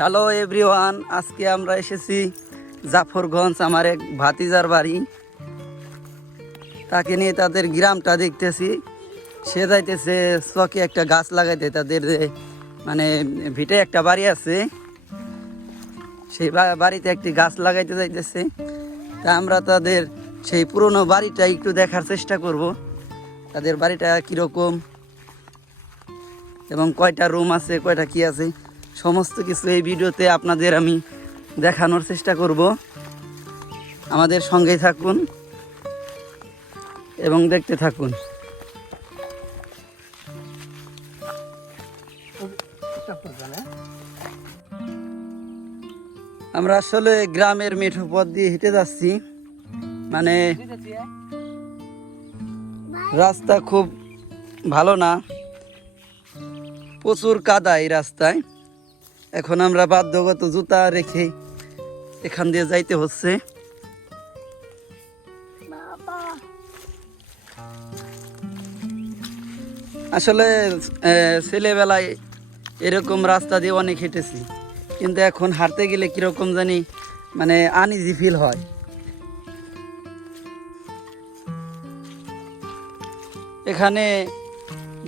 Hello everyone আজকে আমরা এসেছি জাফরগঞ্জ, আমার এক ভাতিজার বাড়ি। তাকে নিয়ে তাদের গ্রামটা দেখতেছি। সে যাইতেছে, চকে একটা গাছ লাগাইতে, তাদের মানে ভিটে একটা বাড়ি আছে। সেই বাড়িতে একটি গাছ লাগাইতে যাইতেছে। তা আমরা তাদের সেই পুরনো বাড়িটা একটু দেখার চেষ্টা করব। তাদের বাড়িটা কীরকম এবং কয়টা রুম আছে, কয়টা কি আছে। সমস্ত কিছু এই ভিডিওতে আপনাদের আমি দেখানোর চেষ্টা করব। আমাদের সঙ্গেই থাকুন এবং দেখতে থাকুন। আমরা আসলে গ্রামের মেঠো পথ দিয়ে হেঁটে যাচ্ছি। মানে রাস্তা খুব ভালো না। প্রচুর কাদা এই রাস্তায়। এখন আমরা বাধ্যগত জুতা রেখে এখান দিয়ে যাইতে হচ্ছে। আসলে ছেলেবেলায় এরকম রাস্তা দিয়ে অনেক হেঁটেছি। কিন্তু এখন হাঁটতে গেলে কীরকম জানি মানে আনইজি ফিল হয়। এখানে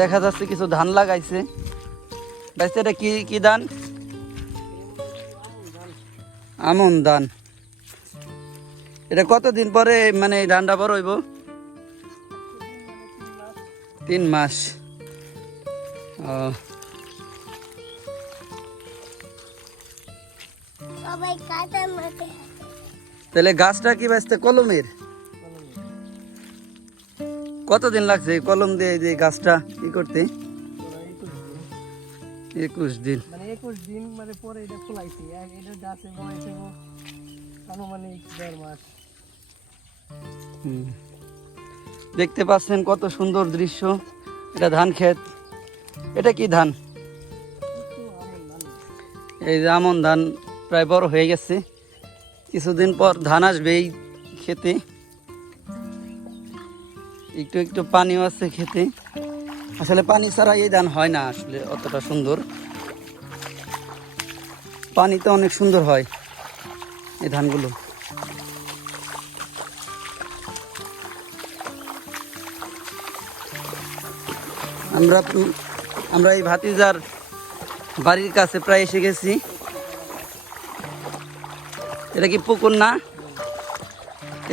দেখা যাচ্ছে কিছু ধান লাগাইছে। এটা কি কি ধান? আমন ধান। এটা কতদিন পরে মানে এই ধানটা বড় হইব? তিন মাস। ও। তাহলে গাছটা কি বাঁচতে কলমের? কতদিন লাগছে কলম দিয়ে যে গাছটা ই করতে? একুশ দিন। মানে একুশ দিন মানে পরে এটা এটা গাছে আনুমানিক দেড় মাস। দেখতে পাচ্ছেন কত সুন্দর দৃশ্য। এটা ধান ক্ষেত। এটা কি ধান? এই যে আমন ধান প্রায় বড় হয়ে গেছে। কিছুদিন পর ধান আসবে এই খেতে একটু একটু পানিও আছে খেতে আসলে পানি ছাড়া এই ধান হয় না আসলে অতটা সুন্দর। পানিতে অনেক সুন্দর হয় এই ধানগুলো। আমরা আমরা এই ভাতিজার বাড়ির কাছে প্রায় এসে গেছি। এটা কি পুকুর না?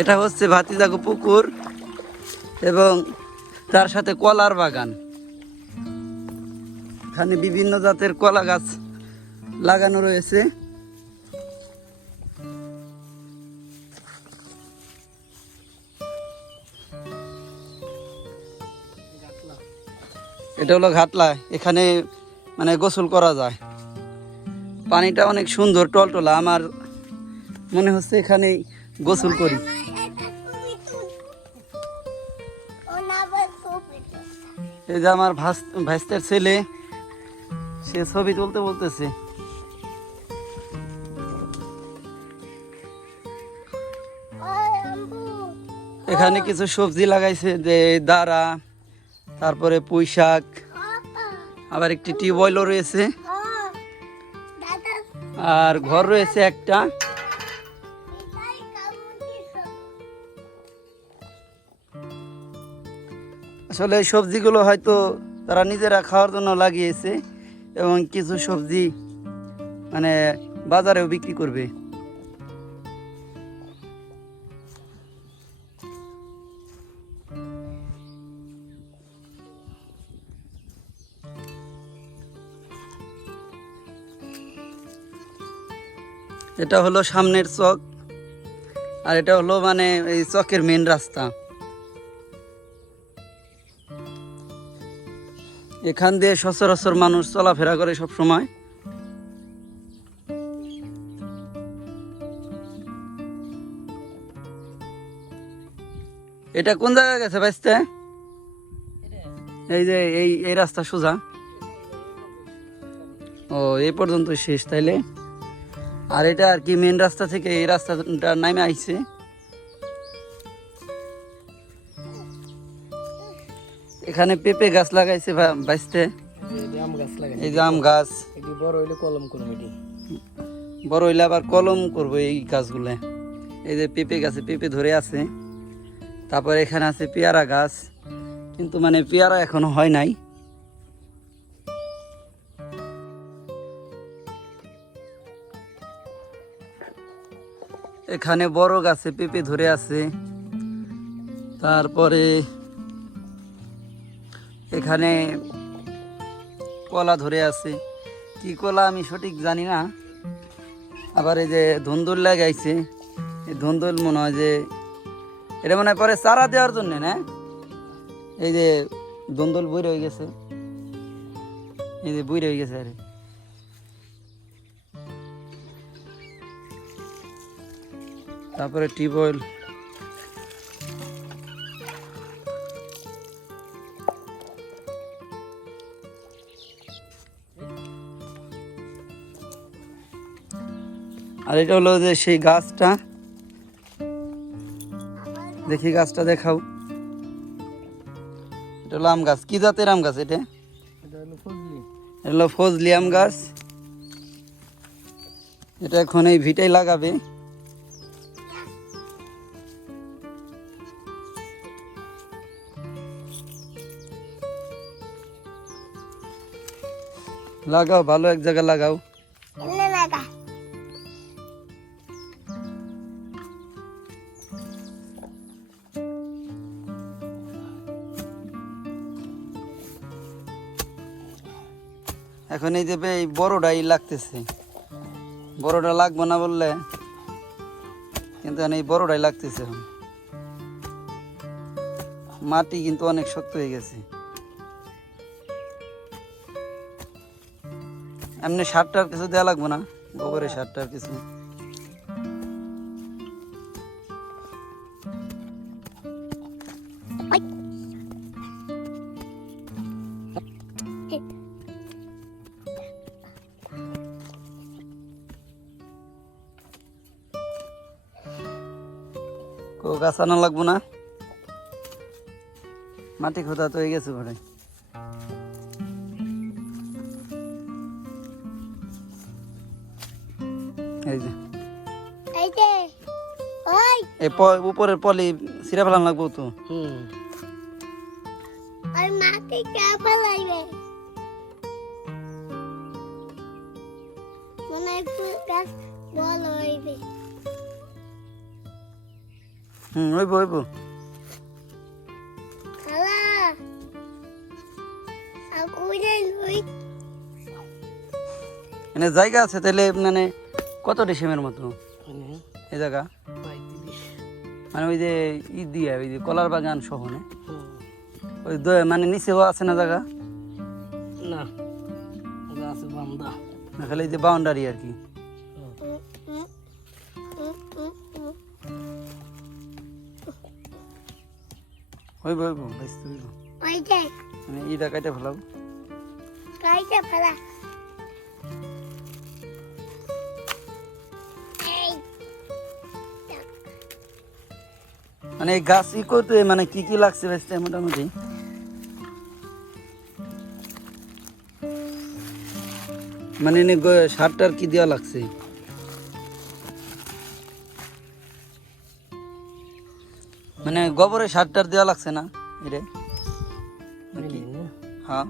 এটা হচ্ছে ভাতিজাগো পুকুর এবং তার সাথে কলার বাগান। এখানে বিভিন্ন জাতের কলা গাছ লাগানো রয়েছে। এটা হলো ঘাটলা। এখানে মানে গোসল করা যায়। পানিটা অনেক সুন্দর, টলটলা। আমার মনে হচ্ছে এখানে গোসল করি। এই যে আমার ভাস ভাইস্তের ছেলে সে ছবি তুলতে বলতেছে। এখানে কিছু সবজি লাগাইছে, যে দাঁড়া তারপরে পুঁই শাক আবার একটি টিউবওয়েলও রয়েছে। আর ঘর রয়েছে একটা। আসলে সবজিগুলো হয়তো তারা নিজেরা খাওয়ার জন্য লাগিয়েছে। এবং কিছু সবজি মানে বাজারেও বিক্রি করবে। এটা হলো সামনের চক, আর এটা হলো মানে এই চকের মেন রাস্তা। এখান দিয়ে সচরাচর মানুষ চলাফেরা করে সব সময় এটা কোন জায়গায় গেছে বাইসতে? এই যে, এই এই রাস্তা সোজা। ও, এই পর্যন্ত শেষ তাইলে। আর এটা আর কি মেন রাস্তা থেকে এই রাস্তাটা নামে আইছে। এখানে পেঁপে গাছ লাগাইছে বাইসতে। এই যে আম গাছ বড় হইলে কলম করব এটি। বড় হইলে আবার কলম করব এই গাছগুলো। এই যে পেঁপে গাছে পেঁপে ধরে আছে। তারপর এখানে আছে পেয়ারা গাছ। কিন্তু মানে পেয়ারা এখনও হয় নাই। এখানে বড় গাছে পেঁপে ধরে আছে। তারপরে এখানে কলা ধরে আছে। কি কলা আমি সঠিক জানি না। আবার এই যে ধুন্দুল লাগাইছে। এই ধুন্দুল মনে হয় যে এটা মনে হয় পরে চারা দেওয়ার জন্য না? এই যে ধুন্দুল বই রয়ে গেছে। এই যে বই রয়ে গেছে আরে। তারপরে টিউবওয়েল। এটা হলো যে সেই গাছটা। দেখি গাছটা দেখাও। এটা হলো আম গাছ। কি জাতের আম গাছ এটা? এটা হলো ফজলি। এটা হলো ফজলি আম গাছ। এটা এখন এই ভিটাই লাগাবে। লাগাও ভালো এক জায়গায় লাগাও। এখন এই বড়োটাই লাগতেছে। বড়োটা লাগবে না বললে কিন্তু এই বড়োটাই লাগতেছে মাটি কিন্তু অনেক শক্ত হয়ে গেছে। এমনি সারটার কিছু দেওয়া লাগবে না, গোবরের সারটার কিছু। গাছ আনা লাগবো না। মাটি খোদা তো হয়ে গেছে ঘরে। এই যে। উপরের পলি সিরা ফেলান লাগবো তো। হুম। ওই মাকে কে ফেলাইবে? মনে হয় গাছ বল হইবে। হুম হইব হইব। খালা আর কই যাই ওই এনে জায়গা আছে তাহলে মানে কত ডিসেমের মতো? এই জায়গা? মানে ওই যে ই দিয়ে ওই যে কলার বাগান সহ না? ওই মানে নিচেও আছে না জায়গা? না বান্দা। খালি এই যে বাউন্ডারি আর কি। হইব হইব বেশ হইব ওই যে। মানে ইটা কাইটা ফেলা। এই মানে গাছ ই করতে মানে কি কি লাগছে বেশতে মোটামুটি? মানে সারটার কি দেওয়া লাগছে? মানে গোবরের সারটার দেওয়া লাগছে না এরে। নাকি? হ্যাঁ।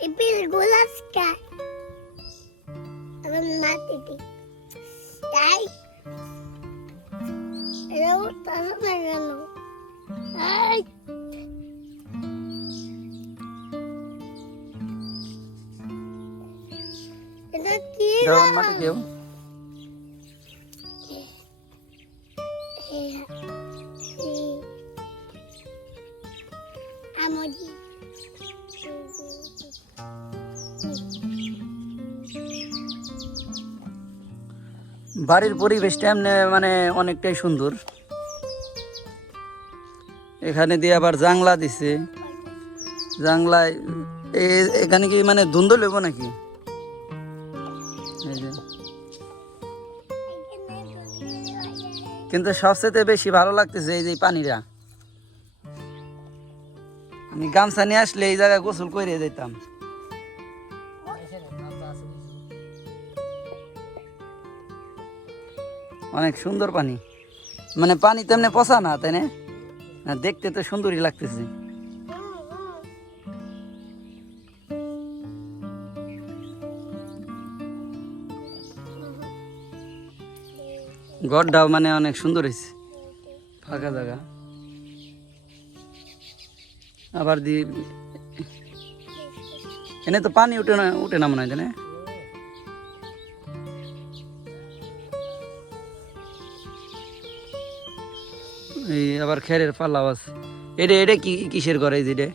ইপিল গোলাস বাড়ির পরিবেশটা এমনি মানে অনেকটাই সুন্দর। এখানে দিয়ে আবার জাংলা দিছে। জাংলায় এখানে কি মানে ধুন্দল হইব নাকি? কিন্তু সবচেয়ে বেশি ভালো লাগতেছে এই যে পানিটা। আমি গামছা নিয়ে আসলে এই জায়গায় গোসল করে দিতাম অনেক সুন্দর পানি। মানে পানি তেমনি পচা না, তাই না? দেখতে তো সুন্দরই লাগতেছে। ঘরটাও মানে অনেক সুন্দর হয়েছে। ফাঁকা জায়গা। আবার দি এনে তো পানি উঠে না উঠে না মনে হয় আবার খেরের পাল্লাও আছে। এটা এটা কি কিসের ঘর এই যেটা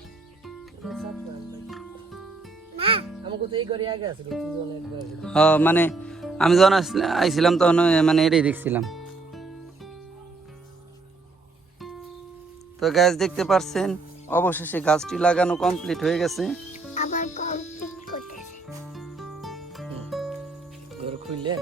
আমাকে তো এই করে আগে আছে অনেক ও মানে আমি যখন আইছিলাম তখন মানে এটাই দেখছিলাম। তো গাছ দেখতে পারছেন অবশেষে গাছটি লাগানো কমপ্লিট হয়ে গেছে। আবার কমপ্লিট করতেছে। ঘর খুললে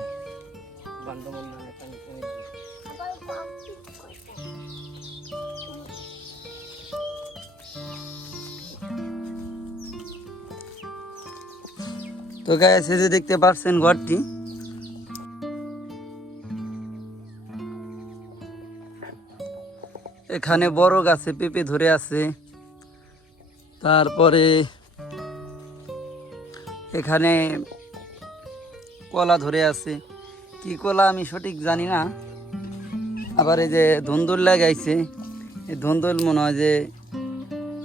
তো গাছ এই যে দেখতে পারছেন ঘরটি। এখানে বড় গাছে পেঁপে ধরে আছে। তারপরে এখানে কলা ধরে আছে। কি কলা আমি সঠিক জানি না। আবার এই যে ধুন্দুল লাগাইছে। এই ধুন্দুল মনে হয় যে,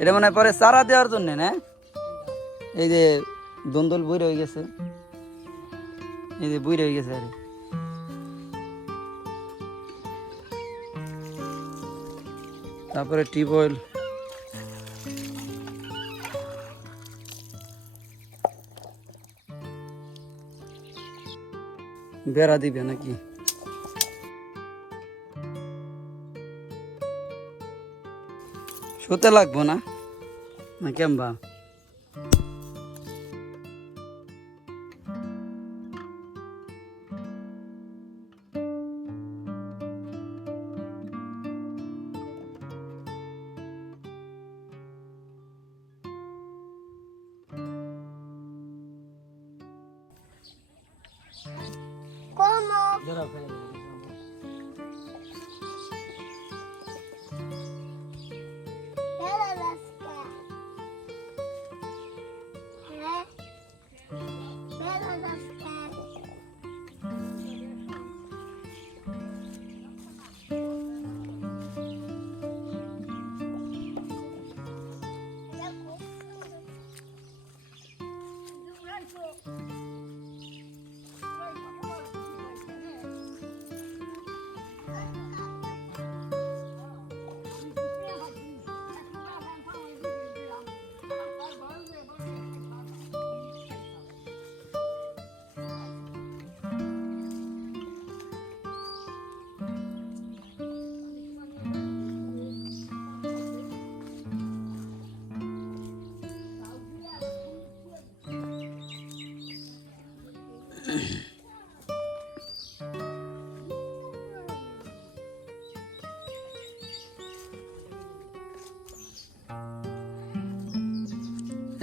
এটা মনে হয় পরে চারা দেওয়ার জন্যে, না? এই যে ধুন্দুল বই রয়ে গেছে। এই যে বই রয়ে গেছে আরে। তারপরে টিউবওয়েল। বেড়া দিবে নাকি? শুতে লাগবো না? না কেমবা?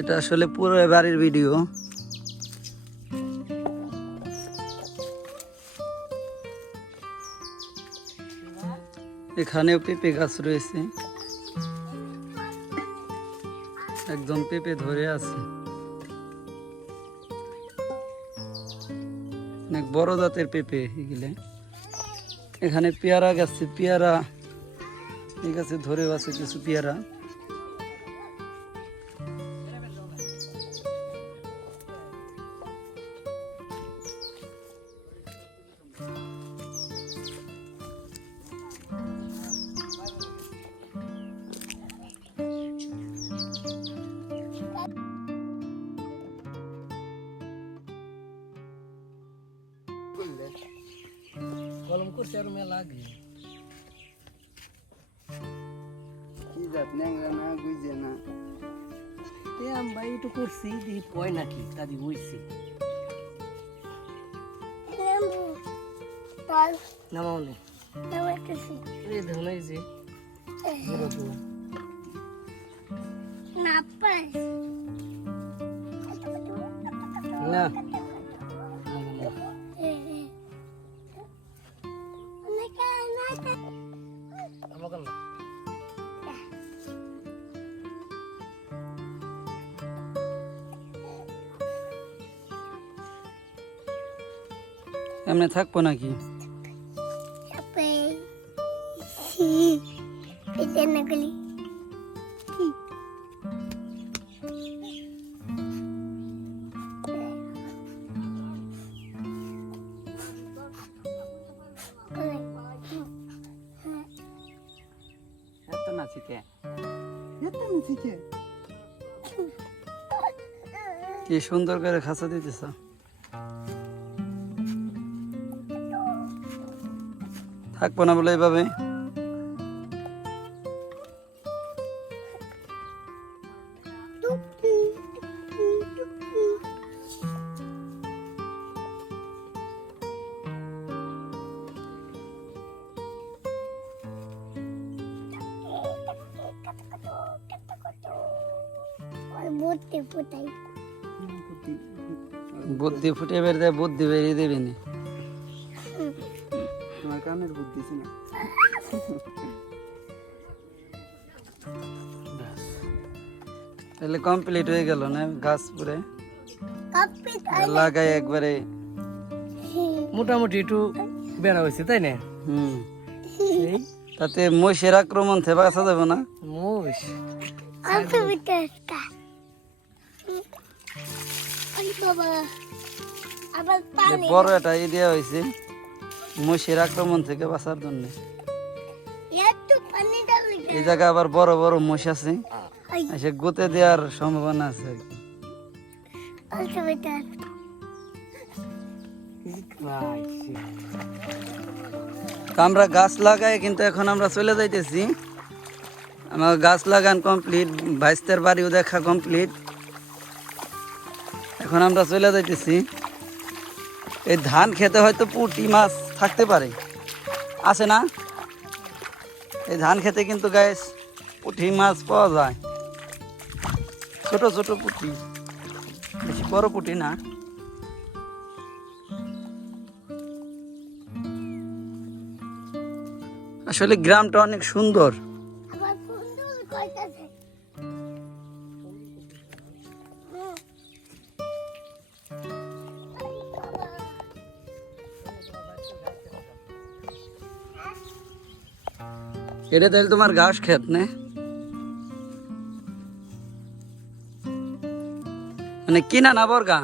এটা আসলে পুরো বাড়ির ভিডিও এখানেও পেঁপে গাছ রয়েছে। একদম পেঁপে ধরে আছে। অনেক বড় জাতের পেঁপে এগুলো। এখানে পেয়ারা গাছে, পেয়ারা এই গাছে ধরেও আছে কিছু পেয়ারা। por ser um milagre. Tem a mãe do cursinho de põe aqui, que tá de uice. Lembro. Na mão, né? Não é que sim. Não, não existe. Na paz. Não. এমনি থাকব নাকি? নকলি এত না কি সুন্দর করে খাঁচা দিতেছ। থাকব না বলে এইভাবে বুদ্ধি ফুটাই। বুদ্ধি ফুটে বের দেয় বুদ্ধি বেরিয়ে দেবে নি। তোমার কানের বুদ্ধি ছিল। তাহলে কমপ্লিট হয়ে গেল না গাছ পুরে? লাগাই একবারে। মোটামুটি একটু বেড়া হয়েছে তাই না? হুম। তাতে মহিষের আক্রমণ থেকে বাঁচা যাবে না? পানি। বড় একটা ই দেওয়া হয়েছে। মহিষের আক্রমণ থেকে বাঁচার জন্য। এই জায়গায় আবার বড় বড় মহিষ আছে। এসে গুতে দেওয়ার সম্ভাবনা আছে আর কি। আমরা গাছ লাগাই কিন্তু এখন আমরা চলে যাইতেছি। আমার গাছ লাগান কমপ্লিট বাইশটার বাড়িও দেখা কমপ্লিট। এখন আমরা চলে যাইতেছি। এই ধান খেতে হয়তো পুঁটি মাছ থাকতে পারে। আছে না? এই ধান খেতে কিন্তু গ্যাস পুঁটি মাছ পাওয়া যায়। ছোট ছোট পুঁটি। বেশি বড় পুঁটি না। আসলে গ্রামটা অনেক সুন্দর। এটা তাহলে তোমার ঘাস খেত না? মানে কিনা না বর্গা?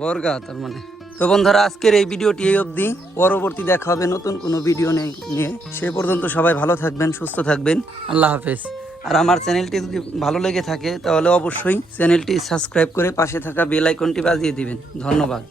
বর্গা তার মানে। তো বন্ধুরা, আজকের এই ভিডিওটি এই অবধি। পরবর্তী দেখা হবে, নতুন কোনো ভিডিও নিয়ে। সে পর্যন্ত সবাই ভালো থাকবেন, সুস্থ থাকবেন। আল্লাহ হাফেজ। আর আমার চ্যানেলটি যদি ভালো লেগে থাকে, তাহলে অবশ্যই চ্যানেলটি সাবস্ক্রাইব করে পাশে থাকা বেল আইকনটি বাজিয়ে দিবেন। ধন্যবাদ।